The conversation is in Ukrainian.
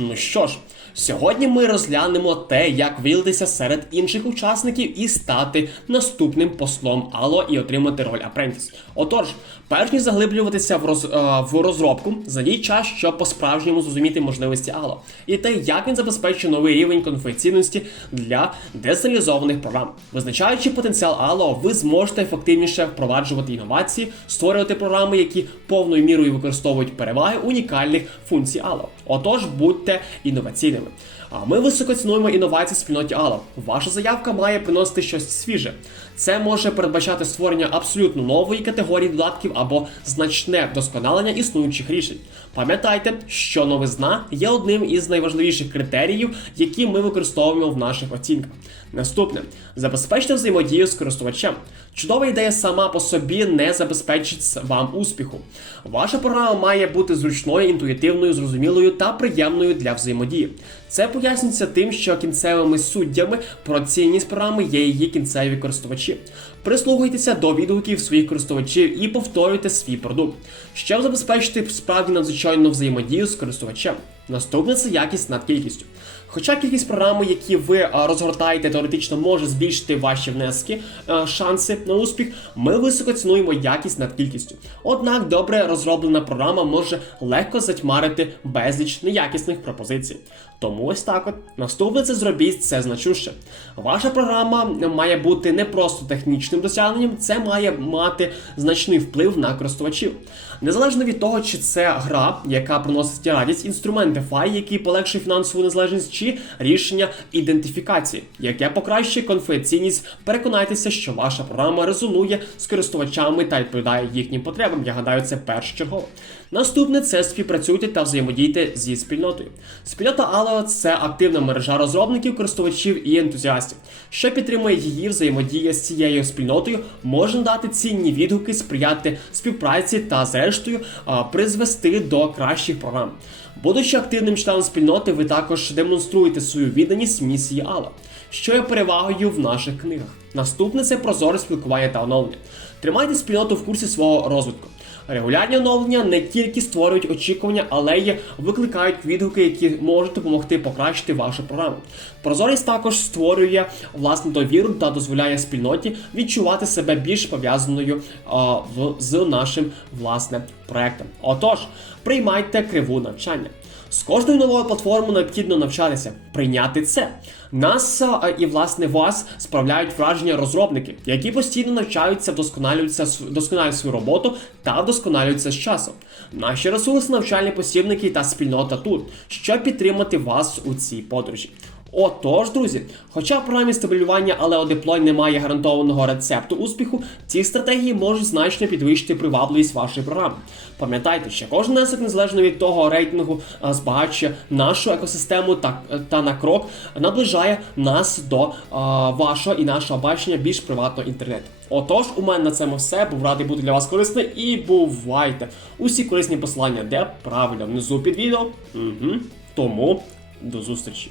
Ну що ж, сьогодні ми розглянемо те, як виявитися серед інших учасників і стати наступним послом Ало і отримати роль Апрентіс. Отож, перш ніж заглиблюватися в, роз, е, в розробку, задій час, щоб по-справжньому зрозуміти можливості Ало і те, як він забезпечує новий рівень конфіденційності для децентралізованих програм. Визначаючи потенціал Ало, ви зможете ефективніше впроваджувати інновації, створювати програми, які повною мірою використовують переваги унікальних функцій Ало. Отож, будьте інноваційними. А ми високо цінуємо інновації в спільноті Алла. Ваша заявка має приносити щось свіже. Це може передбачати створення абсолютно нової категорії додатків або значне вдосконалення існуючих рішень. Пам'ятайте, що новизна є одним із найважливіших критеріїв, які ми використовуємо в наших оцінках. Наступне забезпечте взаємодію з користувачем. Чудова ідея сама по собі не забезпечить вам успіху. Ваша програма має бути зручною, інтуїтивною, зрозумілою та приємною для взаємодії. Це пояснюється тим, що кінцевими суддями про цінність програми є її кінцеві користувачі. Прислухайтеся до відгуків своїх користувачів і повторюйте свій продукт, щоб забезпечити справді надзвичайну взаємодію з користувачем. Наступне це якість над кількістю. Хоча кількість програми, які ви е, розгортаєте, теоретично може збільшити ваші внески, е, шанси на успіх, ми високо цінуємо якість над кількістю. Однак добре розроблена програма може легко затьмарити безліч неякісних пропозицій. Тому ось так от наступне це зробіть це значуще. Ваша програма має бути не просто технічним досягненням, це має мати значний вплив на користувачів. Незалежно від того, чи це гра, яка приносить радість, інструмент DeFi, який полегшує фінансову незалежність, чи рішення ідентифікації, яке покращує конфіденційність, переконайтеся, що ваша програма резонує з користувачами та відповідає їхнім потребам. Я гадаю, це першочергово. Наступне це співпрацюйте та взаємодійте зі спільнотою. Спільнота Allo – це активна мережа розробників, користувачів і ентузіастів, що підтримує її взаємодія з цією спільнотою, може дати цінні відгуки, сприяти співпраці та, зрештою, призвести до кращих програм. Будучи активним членом спільноти, ви також демонструєте свою відданість місії Алла, що є перевагою в наших книгах. Наступне це прозоре спілкування та оновлення. Тримайте спільноту в курсі свого розвитку. Регулярні оновлення не тільки створюють очікування, але й викликають відгуки, які можуть допомогти покращити вашу програму. Прозорість також створює власну довіру та дозволяє спільноті відчувати себе більш пов'язаною з нашим власне проектом. Отож, приймайте криву навчання. З кожною новою платформою необхідно навчатися, прийняти це. Нас а, і власне вас справляють враження розробники, які постійно навчаються, вдосконалюються вдосконалюють свою роботу та вдосконалюються з часом. Наші ресурси, навчальні посібники та спільнота тут, щоб підтримати вас у цій подорожі. Отож, друзі, хоча в програмі стабілювання, але у деплой немає гарантованого рецепту успіху, ці стратегії можуть значно підвищити привабливість вашої програми. Пам'ятайте, що кожен внесок, незалежно від того рейтингу, збагачує нашу екосистему та, та на крок наближає нас до а, вашого і нашого бачення більш приватного інтернету. Отож, у мене на цьому все. Був радий бути для вас корисним і бувайте! Усі корисні посилання, де правильно внизу під відео. Угу. Тому до зустрічі!